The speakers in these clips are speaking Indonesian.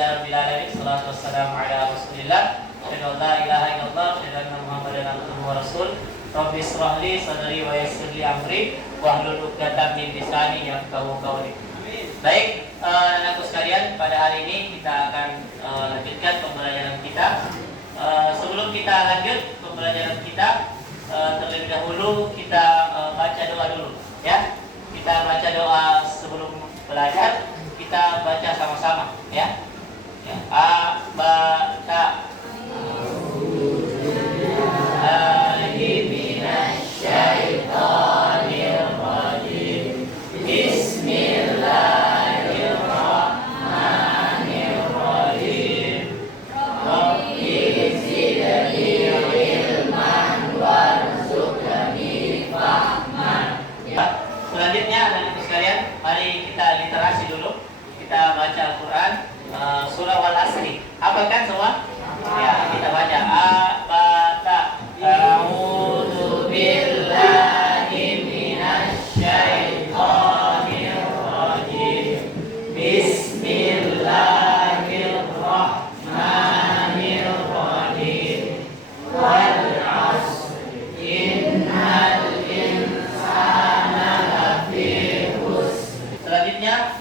Alhamdulillahirabbil alamin. Shalatu wassalamu ala Rasulillah. Asyhadu an la ilaha illallah wa asyhadu anna Muhammadan abduhu wa rasul. Rabbi shrah li sadri wa yassir li amri wahlul 'uqdatam min lisani yafqahu qawli. Baik, anakku sekalian, pada hari ini kita akan lanjutkan pembelajaran kita. Sebelum kita lanjut pembelajaran kita, terlebih dahulu kita baca doa dulu, ya. Kita baca doa sebelum belajar. Kita baca sama-sama, ya. A, ba, ta. Selanjutnya, anak-anak sekalian, mari kita literasi dulu. Kita baca Al-Quran, surah Wal-Asri. Apa kan semua? Ya, kita baca. A, ba, ta. A'udzu billahi minasy syaithanir rajim. Bismillahirrahmanirrahim. Wal 'asr. Innal insana lafi khusr. Selanjutnya,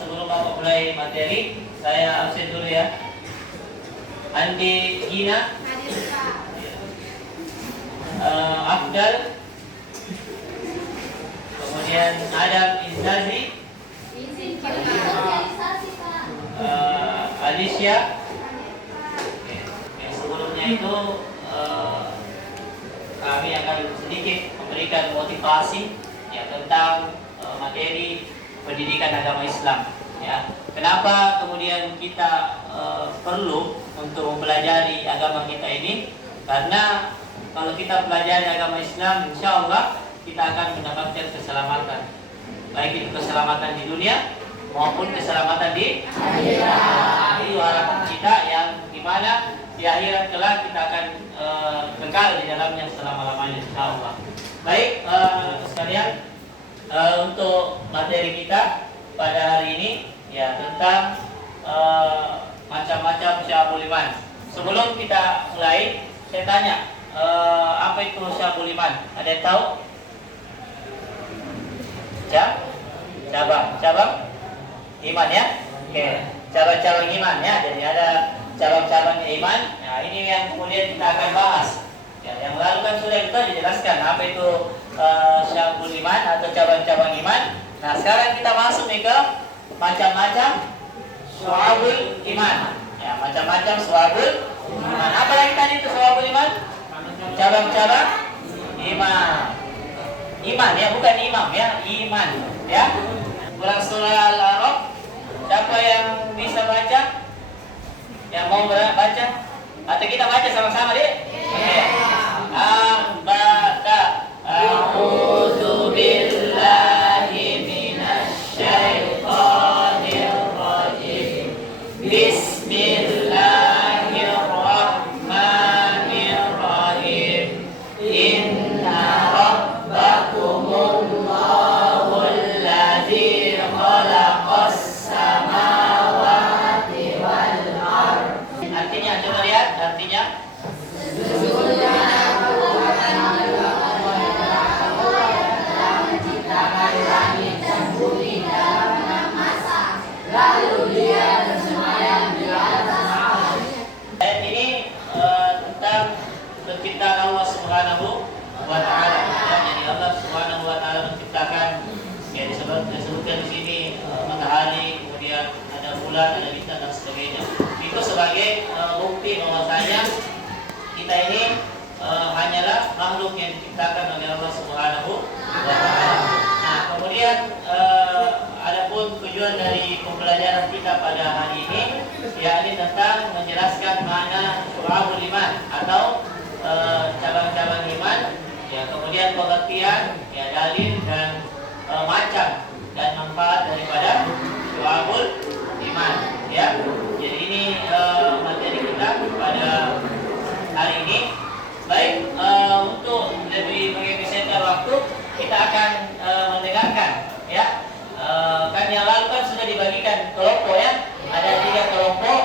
sebelum Bapak mulai materi, saya absen dulu ya. Andi Gina, Abdal, kemudian Adam Izazi, Alicia. Sebelumnya itu kami akan sedikit memberikan motivasi ya tentang materi pendidikan agama Islam. Ya, kenapa kemudian kita perlu untuk mempelajari agama kita ini? Karena kalau kita pelajari agama Islam, insya Allah kita akan mendapatkan keselamatan, baik itu keselamatan di dunia maupun keselamatan di akhirat. Itu harapan kita yang dimana di akhirat kelak kita akan kekal di dalamnya selama-lamanya, insya Allah. Baik, sekalian, untuk materi kita pada hari ini ya tentang macam-macam Syabul Iman. Sebelum kita mulai, saya tanya, apa itu Syabul Iman? Ada yang tahu? Cabang iman ya. Oke, cabang-cabang iman ya. Jadi ada cabang-cabang iman. Nah, ini yang kemudian kita akan bahas. Ya, yang lalu kan sudah kita dijelaskan apa itu Syabul Iman atau cabang-cabang iman. Nah, sekarang kita masuk nih ke macam-macam Syu'abul Iman. Ya, macam-macam Syu'abul Iman. Apa lagi tadi itu Syu'abul Iman? Cabang-cabang iman. Iman ya, bukan imam ya, iman ya. Ulang surah Al-A'raf. Siapa yang bisa baca? Yang mau baca? Atau kita baca sama-sama, Dek? Ya. Baca. A'udzu billahi minasy syaithanir rajim. Bismillahirrahmanirrahim. Inna rabbakumullahul ladzi khalaqas samawati wal ardh. Artinya, coba lihat artinya. Lalu dia bersemayam di atas arsh. Ayat ini tentang penciptaan Allah Subhanahu wa Ta'ala. Ya, jadi Allah Subhanahu wa Ta'ala menciptakan, ya disebutkan di sini matahari, kemudian ada bulan, ada bintang dan sebagainya. Itu sebagai bukti bahwasanya kita ini hanyalah makhluk yang diciptakan oleh Allah Subhanahu wa Ta'ala. Nah, kemudian adapun tujuan dari pembelajaran kita pada hari ini yakni tentang menjelaskan makna Syu'abul Iman atau cabang-cabang iman, ya, kemudian pengertian, ya, dalil dan macam dan manfaat daripada Syu'abul Iman, ya. Jadi ini materi kita pada hari ini. Baik, untuk lebih mengefisienkan waktu, kita akan mendengarkan, ya. Kan yang lalu kan sudah dibagikan kelompok, ya. Ada 3 kelompok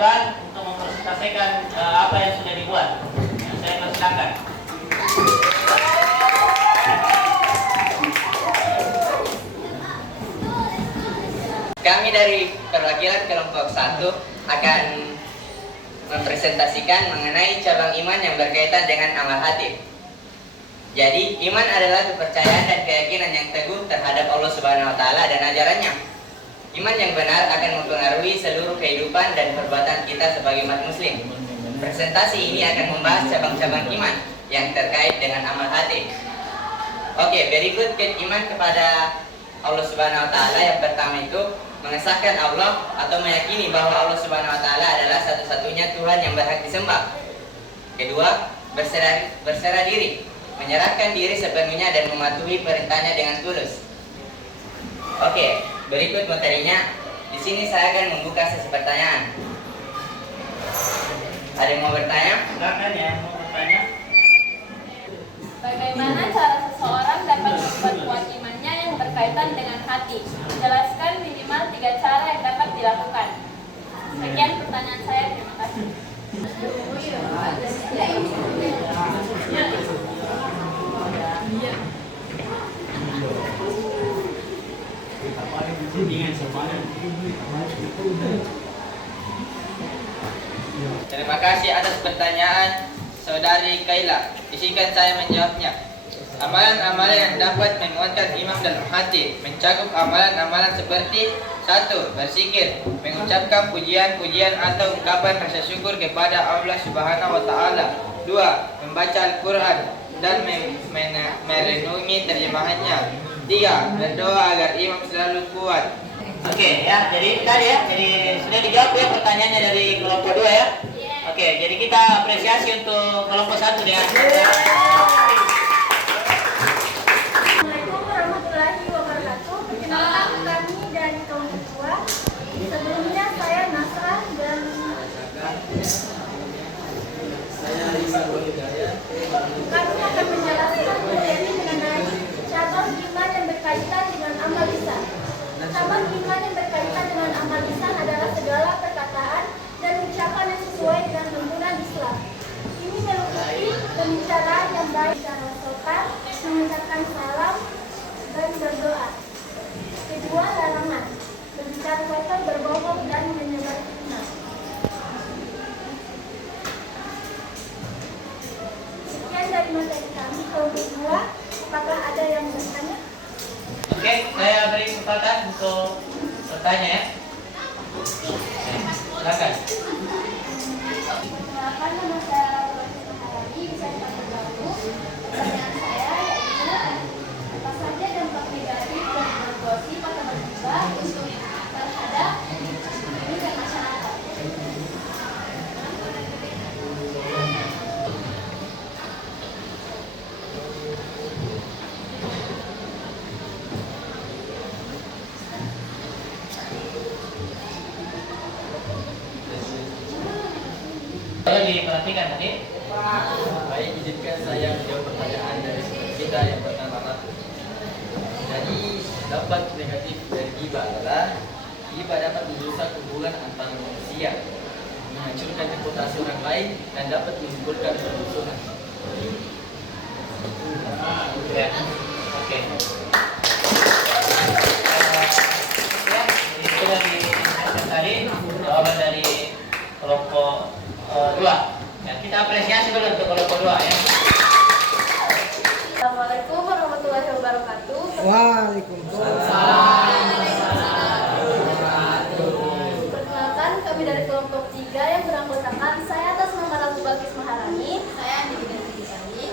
depan untuk mempresentasikan apa yang sudah dibuat. Saya persilakan. Kami dari perwakilan kelompok 1 akan mempresentasikan mengenai cabang iman yang berkaitan dengan amal hati. Jadi, iman adalah kepercayaan dan keyakinan yang teguh terhadap Allah Subhanahu wa taala dan ajarannya. Iman yang benar akan mempengaruhi seluruh kehidupan dan perbuatan kita sebagai umat muslim. Presentasi ini akan membahas cabang-cabang iman yang terkait dengan amal hati. Oke, berikut iman kepada Allah Subhanahu wa taala. Yang pertama itu mengesahkan Allah atau meyakini bahwa Allah Subhanahu wa taala adalah satu-satunya Tuhan yang berhak disembah. Kedua, berserah diri, menyerahkan diri sepenuhnya dan mematuhi perintahnya dengan tulus. Oke, berikut materinya. Di sini saya akan membuka sesi pertanyaan. Ada yang mau bertanya? Silakan ya, mau bertanya. Bagaimana cara seseorang dapat memperkuat imannya yang berkaitan dengan hati? Jelaskan minimal 3 cara yang dapat dilakukan. Sekian pertanyaan saya, terima kasih. Terima kasih atas pertanyaan Saudari Kaila. Izinkan saya menjawabnya. Amalan-amalan yang dapat menguatkan iman dalam hati mencakup amalan-amalan seperti 1. Berzikir, mengucapkan pujian-pujian atau ungkapan rasa syukur kepada Allah Subhanahu wa taala. 2. Membaca Al-Quran dan merenungi terjemahannya. 3. Berdoa agar iman selalu kuat. Oke ya, jadi tadi ya, jadi sudah dijawab ya pertanyaannya dari kelompok 2 ya. Oke, jadi kita apresiasi untuk kelompok 1 ya. Assalamualaikum warahmatullahi wabarakatuh. Perkenalkan kami dari kelompok 2. Sebelumnya saya Nasra dan kami akan menjelaskan materi mengenai cabang iman yang berkaitan dengan amal lisan. Cabang iman yang berkaitan dengan amal lisan adalah segala perkataan dan ucapan yang sesuai dengan tuntunan Islam. Ini meliputi pembicaraan yang baik secara sopan, mengucapkan salam, dan berdoa. Kedua, larangan, berbicara kotor, berbohong, dan menyebar fitnah. Sekian dari materi kami kelompok 2. Apakah ada yang bertanya? Oke, saya beri kesempatan untuk bertanya ya. Silakan. Perkenalkan, nama saya Rasulullah Maharani, bisa dipanggil Galuh. Pertanyaan saya yaitu, apa saja dampak negatif dari bergosip atau bergibah terhadap ini dan masyarakat? Saya diperhatikan tadi. Baik, izinkan saya menjawab pertanyaan dari kita yang pertama. Jadi, dampak negatif dari ghibah adalah ghibah dapat merusak hubungan antara manusia, menghancurkan reputasi orang lain, dan dapat menimbulkan permusuhan. Ya. Oke. Ya, jadi sudah dijelaskan tadi jawaban dari kelompok 2. Ya, kita apresiasi dulu untuk kelompok 2 ya. Assalamualaikum warahmatullahi wabarakatuh. Waalaikumsalam. Perkenalkan, kami dari kelompok 3 yang beranggotakan saya atas nama Rabu Bakis Maharani. Saya Andi Bidani.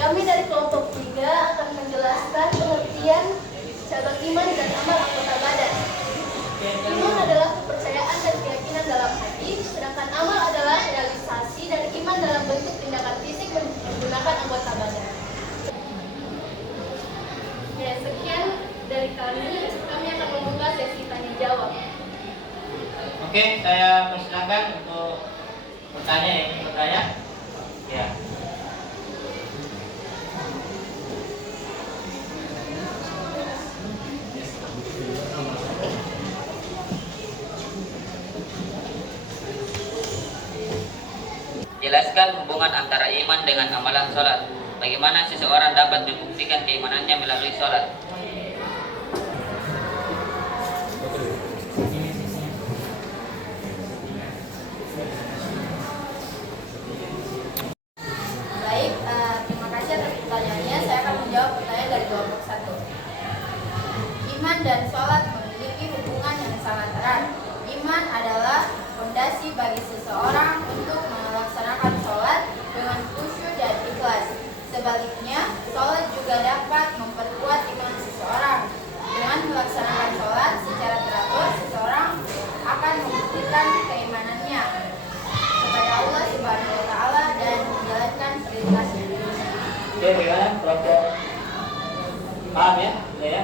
Kami dari kelompok 3 akan menjelaskan pengertian cabang iman dan amal anggota badan. Iman adalah kepercayaan dan keyakinan dalam hati, sedangkan amal adalah realisasi dan iman dalam bentuk tindakan fisik menggunakan anggota badan. Ya, sekian dari kami akan membuka sesi tanya jawab. Oke, saya persilakan untuk bertanya yang ingin bertanya. Ya. menjelaskan hubungan antara iman dengan amalan sholat. Bagaimana seseorang dapat membuktikan keimanannya melalui sholat? Baik, terima kasih atas pertanyaannya. Saya akan menjawab pertanyaan dari kelompok 1. Iman dan sholat memiliki hubungan yang sangat erat. Iman adalah fondasi bagi seseorang untuk melaksanakan sholat dengan khusyuk dan ikhlas. Sebaliknya, sholat juga dapat memperkuat iman seseorang. Dengan melaksanakan sholat secara teratur, seseorang akan membuktikan keimanannya kepada Allah Subhanahu wa Ta'ala dan menjalankan perintahnya. Oke, bagaimana kelompok? Paham ya? Ya.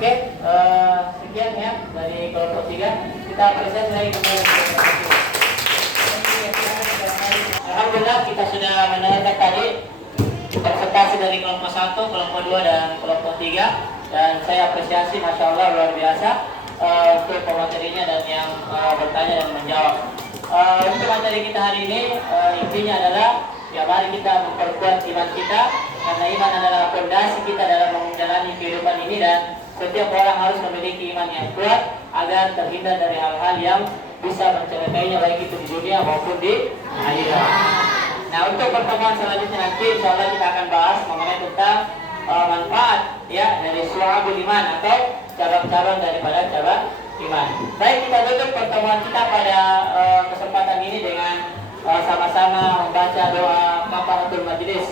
Oke, sekian ya dari kelompok 3. Kita apresiasi lagi kepada Alhamdulillah kita sudah mendengarkan tadi presentasi dari kelompok 1, kelompok 2 dan kelompok 3, dan saya apresiasi, Masya Allah, luar biasa untuk pematerinya dan yang bertanya dan menjawab. Untuk materi kita hari ini intinya adalah ya mari kita memperkuat iman kita, karena iman adalah fondasi kita dalam menjalani kehidupan ini, dan setiap orang harus memiliki iman yang kuat agar terhindar dari hal-hal yang bisa mencelakainya, baik itu di dunia maupun di akhirat. Nah, untuk pertemuan selanjutnya nanti insya Allah kita akan bahas mengenai tentang manfaat ya dari syu'abul iman atau cabang-cabang daripada cabang iman. Baik, kita tutup pertemuan kita pada kesempatan ini dengan sama-sama membaca doa kafaratul majlis.